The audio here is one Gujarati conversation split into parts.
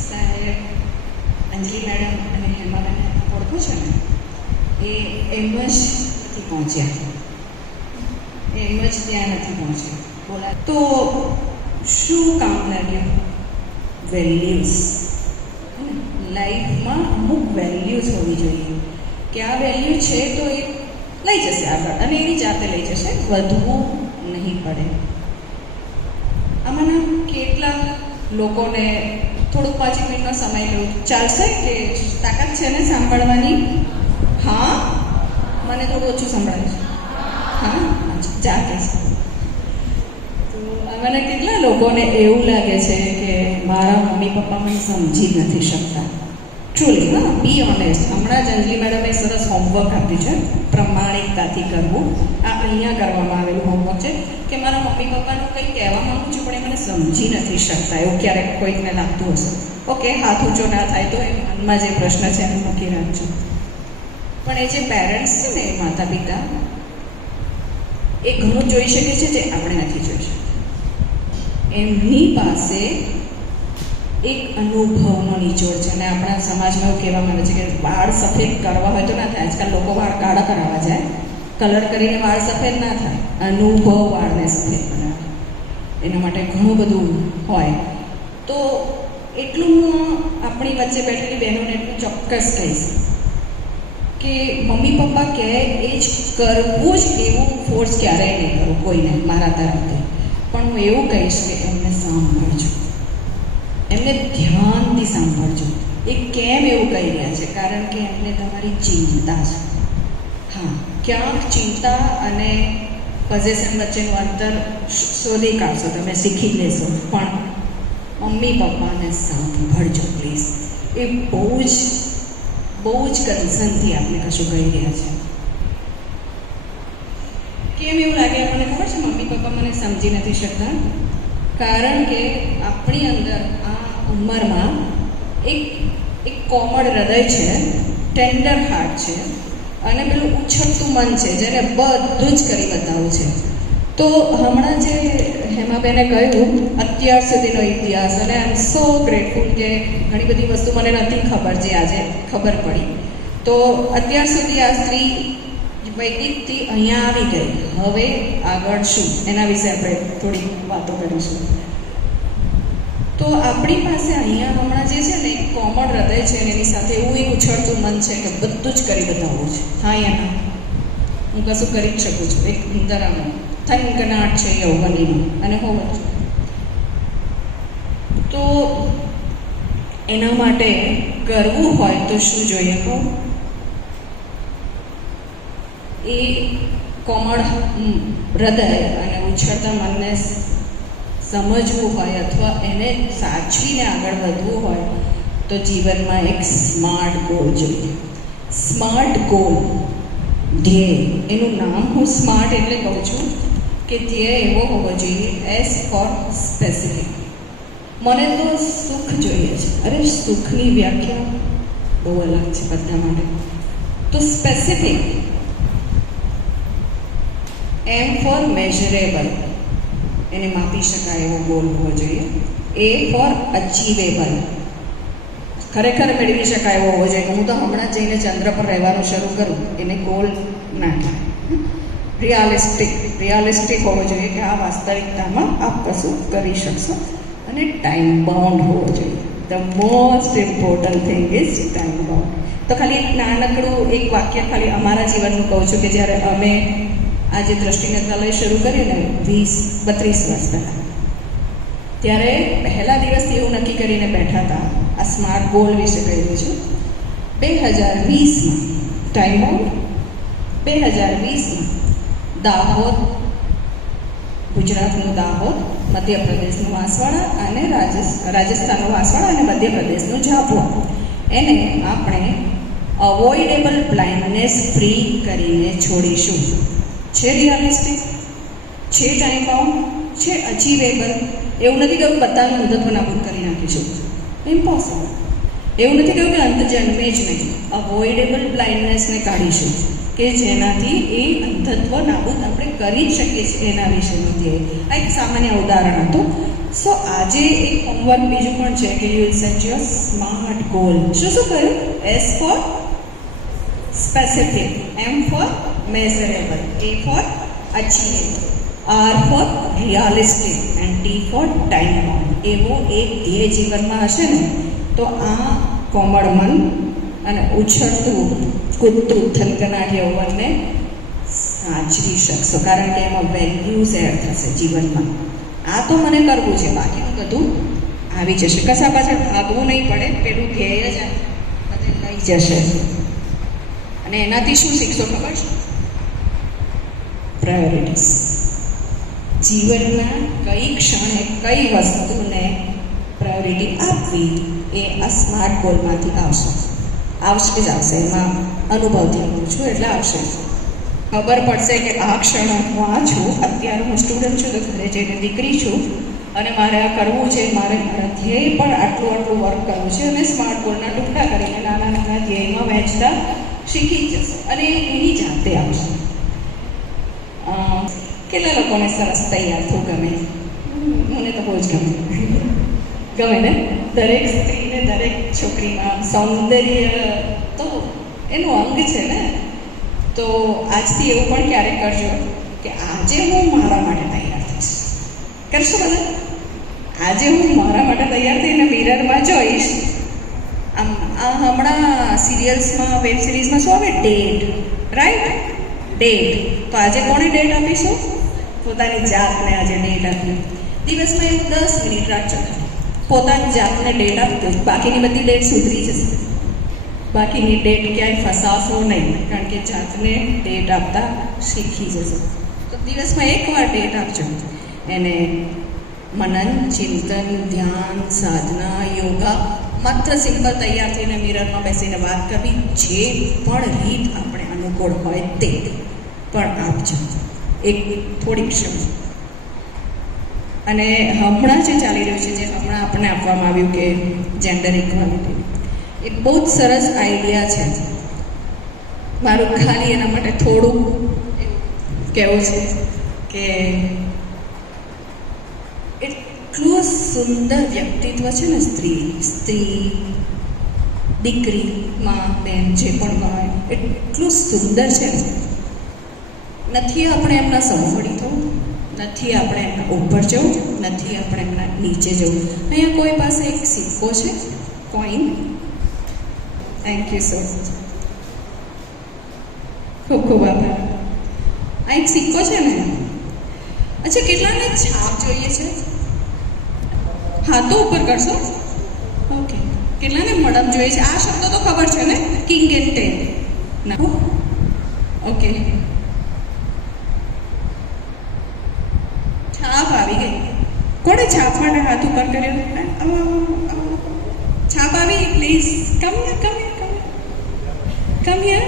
સાહેબ અંજલિ મેડમ અને હેમાબેન ઓળખો છો ને, એ એમ જ નથી પહોંચ્યા, એમ જ ત્યાં નથી પહોંચ્યા. બોલા તો શું કામ લાગ્યું? વેલ્યુઝ. લાઈફમાં અમુક વેલ્યુઝ હોવી જોઈએ કે આ વેલ્યુ છે તો એ લઈ જશે આગળ અને એની જાતે લઈ જશે, વધવું નહીં પડે. આમાંના કેટલા લોકોને થોડુંક 5 મિનિટનો સમય લઉં ચાલશે કે તાકાત છે ને સાંભળવાની? હા, મને થોડું ઓછું સંભળાય છે. હા, જાતે છે. તો આમાંના કેટલા લોકોને એવું લાગે છે કે મારા મમ્મી પપ્પા મને સમજી નથી શકતા? ટ્રુલી, હા, બી ઓનેસ્ટ. હમણાં જ અંજલિ મેડમે સરસ હોમવર્ક આપ્યું છે, પ્રમાણિકતાથી કરવું. આ અહીંયા કરવામાં આવેલું હોમવર્ક છે કે મારા મમ્મી પપ્પાનું કંઈ કહેવા માંગુ છું પણ એ મને સમજી નથી શકતા, એવું ક્યારેક કોઈકને લાગતું હશે. ઓકે, હાથ ઊંચો ના થાય તો એ મનમાં જે પ્રશ્ન છે એને મૂકી રાખજો. પણ એ જે પેરેન્ટ્સ છે ને, એ માતા પિતા, એ ઘણું જોઈ શકે છે જે આપણે નથી જોઈ શકતા. એમની પાસે એક અનુભવનો નિચોડ છે. અને આપણા સમાજમાં એવું કહેવામાં આવે છે કે વાળ સફેદ કરવા હોય તો ના થાય. આજકાલ લોકો વાળ કાળા કરાવવા જાય, કલર કરીને વાળ સફેદ ના થાય. અનુભવ વાળને સફેદ બનાવે, એના માટે ઘણું બધું હોય. તો એટલું હું આપણી વચ્ચે બેઠેલી બહેનોને એટલું ચોક્કસ કહીશ કે મમ્મી પપ્પા કહે એ જ કરવું જ, એવું ફોર્સ ક્યારેય નહીં કરું કોઈને મારા તરફથી. પણ હું એવું કહીશ કે એમને સાંભળજો, એમને ધ્યાનથી સાંભળજો. એ કેમ એવું કહી રહ્યા છે? કારણ કે એમને તમારી ચિંતા છે. હા, ક્યાંક ચિંતા અને પોઝેશન વચ્ચેનું અંતર શોધી કાઢશો, તમે શીખી લેશો. પણ મમ્મી પપ્પાને સાંભળજો પ્લીઝ. એ બહુ જ કન્સર્નથી આપણે કશું કહી રહ્યા છે. કેમ એવું લાગે આપણને ખબર છે મમ્મી પપ્પા મને સમજી નથી શકતા? કારણ કે આપણી અંદર આ ઉંમરમાં એક કોમળ હૃદય છે, ટેન્ડર હાર્ટ છે, અને પેલું ઉછળતું મન છે જેને બધું જ કરી બતાવવું છે. તો હમણાં જે હેમાબેને કહ્યું અત્યાર સુધીનો ઇતિહાસ, અને આઈ એમ સો ગ્રેટફુલ કે ઘણી બધી વસ્તુ મને નથી ખબર જે આજે ખબર પડી. તો અત્યાર સુધી આ સ્ત્રી વૈદિકથી અહીંયા આવી ગઈ, હવે આગળ શું એના વિશે આપણે થોડી વાતો કરીશું. તો આપણી પાસે અહીંયા હમણાં જે છે ને એક કોમળ હૃદય છે ને એની સાથે એવું એક ઉછળતું મન છે કે બધું જ કરી બતાવવું છે. હા યા હું કશું કરી જ શકું છું. એક અંદરનો થનગનાટ છે યૌવનીનો અને હોવો જ. તો એના માટે કરવું હોય તો શું જોઈએ? કહો. એ કોમળ હૃદય અને ઉછળતા મનને સમજવું હોય અથવા એને સાચવીને આગળ વધવું હોય તો જીવનમાં એક સ્માર્ટ ગોલ જોઈએ. સ્માર્ટ ગોલ, ધ્યેય. એનું નામ હું સ્માર્ટ એટલે કહું છું કે ધ્યેય એવો હોવો જોઈએ એસ ફોર સ્પેસિફિક. મને તો સુખ જોઈએ છે. અરે સુખની વ્યાખ્યા બહુ અલગ છે બધા માટે. તો સ્પેસિફિક. એમ ફોર મેઝરેબલ, એને માપી શકાય એવો ગોલ હોવો જોઈએ. એ ફોર અચીવેબલ, ખરેખર મેળવી શકાય એવો હોવો જોઈએ. હું તો હમણાં જઈને ચંદ્ર પર રહેવાનું શરૂ કરું એને ગોલ ના કહેવાય. રિયાલિસ્ટિક હોવો જોઈએ કે આ વાસ્તવિકતામાં આપ કશું કરી શકશો. અને ટાઈમ બાઉન્ડ હોવો જોઈએ. The most important thing is time bound. તો ખાલી એક નાનકડું એક વાક્ય ખાલી અમારા જીવનનું કહું છું કે જ્યારે અમે આ જે દ્રષ્ટિ નેત્રાલય શરૂ કર્યું ને 32 વર્ષ પહેલાં, ત્યારે પહેલા દિવસથી એવું નક્કી કરીને બેઠા હતા. આ સ્માર્ટ ગોલ વિશે કહ્યું છું. 2020માં ટાઈમ બાઉન્ડ, 2020માં દાહોદ, ગુજરાતનું દાહોદ, મધ્યપ્રદેશનું વાંસવાડા અને રાજસ્થાનનું વાંસવાડા અને મધ્યપ્રદેશનું ઝાબુઆ, એને આપણે અવોઇડેબલ બ્લાઇન્ડનેસ ફ્રી કરીને છોડીશું. છે રિયાલિસ્ટિક, છે ટાઈમ બાઉન્ડ, છે અચીવેબલ. એવું નથી કહ્યું બધાનું અંધત્વ નાબૂદ કરી નાખીશું, ઇમ્પોસિબલ. એવું નથી કહ્યું કે અંત જન્મે જ નહીં. અવોઇડેબલ બ્લાઇન્ડનેસને કાઢીશું કે જેનાથી એ અંધત્વ નાબૂદ આપણે કરી જ શકીએ છીએ એના વિશેનું ધ્યેય. આ એક સામાન્ય ઉદાહરણ હતું. સો આજે એક હોમવર્ક બીજું પણ છે કે you will set your SMART goal. શું શું કહ્યું? S for specific, M for measurable, A for achievable, R for realistic and T for time bound. એવો એક ધ્યેય જીવનમાં હશે ને તો આ કોમળ મન અને ઉછળતું કૂદતું થનગનાટ યૌવનને સાચવી શકશો, કારણ કે એમાં વેલ્યુઝ એડ થશે જીવનમાં. આ તો મને કરવું છે, બાકીનું બધું આવી જશે. કશા પાછળ ભાગવું નહીં પડે, પેલું ધ્યેય જ બધે લઈ જશે. અને એનાથી શું શીખશો ખબર છે? પ્રાયોરિટીઝ. જીવનમાં કઈ ક્ષણે કઈ વસ્તુને પ્રાયોરિટી આપવી એ આ સ્માર્ટ ગોલમાંથી આવશે જ આવશે. એમાં અનુભવથી હું છું એટલે આવશે. ખબર પડશે કે આ ક્ષણે હું આ છું, અત્યારે હું સ્ટુડન્ટ છું તો ઘરે જઈને દીકરી છું અને મારે આ કરવું છે, મારે મારા ધ્યેય પણ આટલું વર્ક કરવું છે અને સ્માર્ટ ગોલના ટુકડા કરીને નાના નાના ધ્યેયમાં વહેંચતા શીખી જશે અને એની જાતે આવશે. કેટલા લોકોને સરસ તૈયાર થવું ગમે? મને તો બહુ જ ગમે ને. દરેક સ્ત્રીને દરેક છોકરીમાં સૌંદર્ય તો એનું અંગ છે ને. તો આજથી એવું પણ ક્યારેક કરજો કે આજે હું મારા માટે તૈયાર થઈશ. કરશો બધા? આજે હું મારા માટે તૈયાર થઈને મિરરમાં જોઈશ. આમ આ હમણાં સિરિયલ્સમાં, વેબ સિરીઝમાં શું આવે? Date, right? ડેટ. તો આજે કોને ડેટ આપીશું? પોતાની જાતને આજે ડેટ આપી. દિવસમાં એવું 10 મિનિટ રાખજો, પોતાની જાતને ડેટ આપજો. બાકીની બધી ડેટ સુધરી જશે. બાકીની ડેટ ક્યાંય ફસાશો નહીં, કારણ કે જાતને ડેટ આપતા શીખી જશો. તો દિવસમાં એકવાર ડેટ આપજો. એને મનન, ચિંતન, ધ્યાન, સાધના, યોગા, માત્ર સિમ્પલ તૈયાર થઈને મિરરમાં બેસીને વાત કરવી, જે પણ રીત આપણે અનુકૂળ હોય તે પણ આપજો. એક થોડીક ક્ષણ. અને હમણાં જે ચાલી રહ્યું છે, જે હમણાં આપણને આપવામાં આવ્યું કે જેન્ડર ઇક્વાલિટી, એ બહુ જ સરસ આઈડિયા છે. મારું ખાલી એના માટે થોડું કહેવું છે કે એટલું સુંદર વ્યક્તિત્વ છે ને સ્ત્રી, દીકરી, માં, બેન, જે પણ કહેવાય, એટલું સુંદર છે. નથી આપણે એમના સમોવડી થવું, નથી આપણે એમના ઉપર જવું, નથી આપણે એમના નીચે જવું. અહીંયા કોઈ પાસે એક સિક્કો છે, coin. Thank you so much. ખૂબ ખૂબ આભાર. આ એક સિક્કો છે ને. અચ્છા, કેટલાને છાપ જોઈએ છે? હાથો ઉપર કરશો. ઓકે. કેટલાને મડમ જોઈએ છે? આ શબ્દ તો ખબર છે ને, કિંગ એન્ડ ટેન. ના, ઓકે. છાપ આવી ગઈ. કોણે છાપ માટે હાથ ઉપર કર્યો? છાપ આવી. Please come here.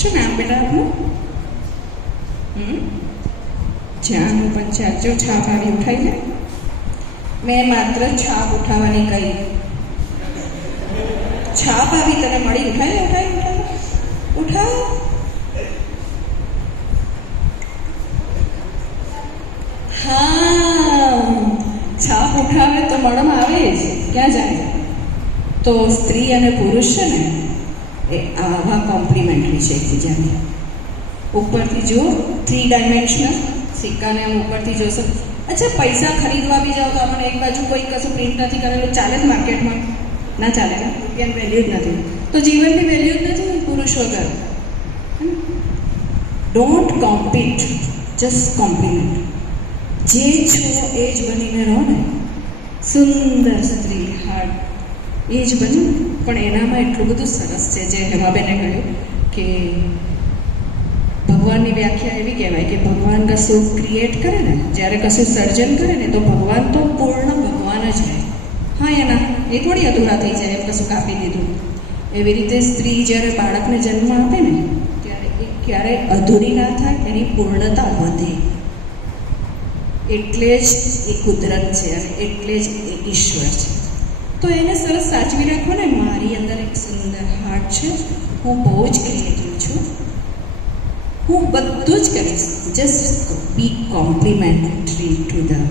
શું નામ બેટા આપનું? જ્યાંનું પંચાયત. જો છાપ આવી, ઉઠાઈ જાય. મેં માત્ર છાપ ઉઠાવવાની કહી. છાપ આવી તને મળી. ઉઠાવ. હા, છાપ ઉઠાવે તો મળમ આવે જ. ક્યાં જાય? તો સ્ત્રી અને પુરુષ છે ને, એ આવા કોમ્પ્લિમેન્ટરી છે એકબીજાને. ઉપરથી જુઓ, 3 ડાયમેન્શનલ સિક્કાને આમ ઉપરથી જોશો. અચ્છા, પૈસા ખરીદવા બી જાઓ તો આપણને એક બાજુ કોઈ કશું પ્રિન્ટ નથી કરેલું, ચાલે જ માર્કેટમાં? ના ચાલે ને. રૂપિયાની વેલ્યુ જ નથી. તો જીવનની વેલ્યુ જ નથી પુરુષ વગર. Don't compete, just compliment. જે છો એ જ બનીને રહો ને. સુંદર સ્ત્રી, હાર્ડ એ જ બન્યું. પણ એનામાં એટલું બધું સરસ છે, જે હેમાબેને કહ્યું કે ભગવાનની વ્યાખ્યા એવી કહેવાય કે ભગવાન કશું ક્રિએટ કરે ને, જ્યારે કશું સર્જન કરે ને, તો ભગવાન તો પૂર્ણ ભગવાન જ રહે. હા, એના એ થોડી અધૂરા થઈ જાય, કશું કાપી દીધું. એવી રીતે સ્ત્રી જ્યારે બાળકને જન્મ આપે ને, ત્યારે એ ક્યારેય અધૂરી ના થાય, એની પૂર્ણતા વધે. એટલે જ એ કુદરત છે અને એટલે જ એ ઈશ્વર છે. તો એને સરસ સાચવી રાખો ને. મારી અંદર એક સુંદર હાર્ટ છે, હું બહુ જ ક્રિએટિવ છું. હું બધું જ કરીશ, just B complimentary to the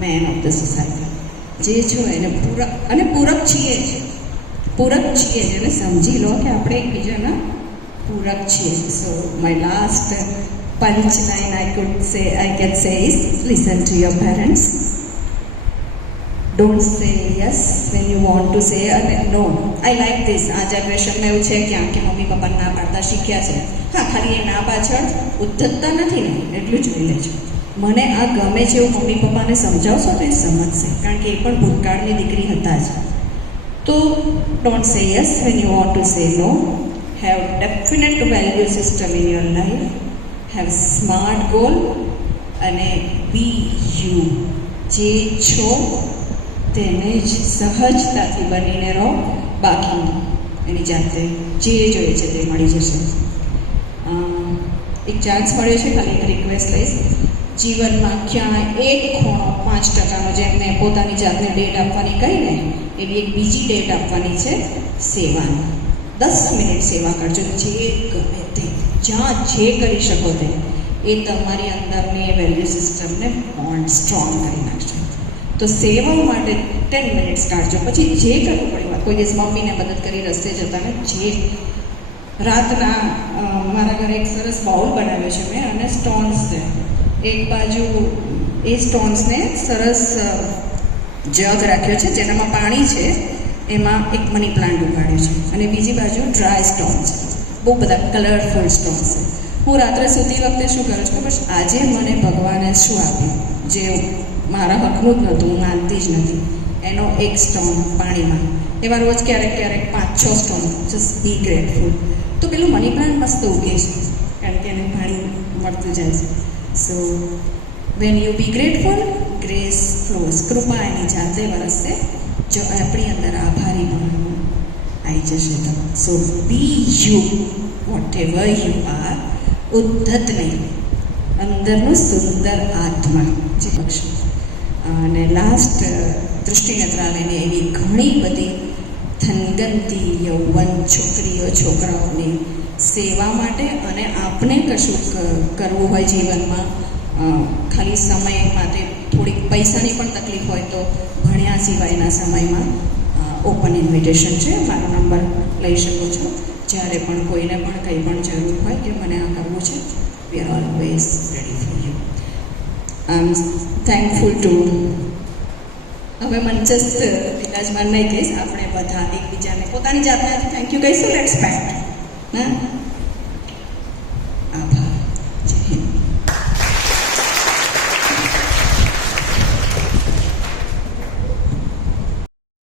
man of the society. જે છો એને પૂરક છીએ જ, એને સમજી લો કે આપણે એકબીજાના પૂરક છીએ. So my last punch line I can say is listen to your parents. Don't say yes when you want to say no. I like this. આ જનરેશનમાં એવું છે ક્યાં કે મમ્મી પપ્પા ના પાડતા શીખ્યા છે. હા, ખાલી એ ના પાછળ ઉદ્ધતતા નથી ને, એટલું જોઈ લેજો. મને આ ગમે છે એવું મમ્મી પપ્પાને સમજાવશો તો એ સમજશે, કારણ કે એ પણ ભૂતકાળની દીકરી હતા જ. તો don't say yes when you want to say no. Have definite value system in your life. Have smart goal અને બી યુ. જે છો તેને જ સહજતાથી બનીને રહો. બાકી એની જાતે જે જોઈએ છે તે મળી જશે. એક ચાન્સ મળ્યો છે, ખાલી એક રિક્વેસ્ટ લઈશ. જીવનમાં ક્યાંય એક ખૂણો 5%નો, જેમ મેં પોતાની જાતને ડેટ આપવાની કહીને એવી એક બીજી ડેટ આપવાની છે સેવાની. 10 મિનિટ સેવા કરજો. જે ગમે તે, જ્યાં જે કરી શકો તે, એ તમારી અંદરની વેલ્યુ સિસ્ટમને બોન્ડ સ્ટ્રોંગ કરી નાખશે. તો સેવા માટે 10 મિનિટ્સ કાઢજો. પછી જે કરવું પડે, કોઈ દિવસ મમ્મીને મદદ કરી રસ્તે જતા ને, જે રાતના મારા ઘરે એક સરસ બાઉલ બનાવ્યો છે મેં, અને સ્ટોન્સ છે. એક બાજુ એ સ્ટોન્સને સરસ જગ રાખ્યો છે જેનામાં પાણી છે, એમાં એક મની પ્લાન્ટ ઉગાડ્યું છે, અને બીજી બાજુ ડ્રાય સ્ટોન છે. બહુ બધા કલરફુલ સ્ટોન્સ છે. હું રાત્રે સૂતી વખતે શું કરું છું ખબર? આજે મને ભગવાને શું આપ્યું, જે મારા હકનું જ નહોતું, હું માનતી જ નથી, એનો એક સ્ટોન પાણીમાં. એવા રોજ ક્યારેક 5-6 સ્ટોન. જસ્ટ બી ગ્રેટફુલ. તો પેલું મની પ્લાન્ટ મસ્ત ઉગે છે, કારણ કે એને પાણી મળતું જાય છે. So when you be grateful, grace flows. કૃપા એની જાતે વરસશે જો આપણી અંદર આભારી બનવાનું આવી જશે તો. So be you, whatever you are. ઉદ્ધત નહીં, અંદરનું સુંદર આત્મા જે બક્ષો. અને લાસ્ટ, દૃષ્ટિ નેત્રાલયની એવી ઘણી બધી થનગનતી યૌવન છોકરીઓ છોકરાઓની સેવા માટે, અને આપણે કશું કરવું હોય જીવનમાં, ખાલી સમય માટે થોડીક પૈસાની પણ તકલીફ હોય તો ભણ્યા સિવાયના સમયમાં ઓપન ઇન્વિટેશન છે. મારો નંબર લઈ શકો છો. જ્યારે પણ કોઈને પણ કંઈ પણ જરૂર હોય કે મને આ કરવું છે, we are always ready for you. I M thankful two. હવે મંચસ્થ બિરાજમાન નહીં કહીશ, આપણે બધા એકબીજાને પોતાની જાતને થેન્ક યુ કહીશું. Let's spend. ના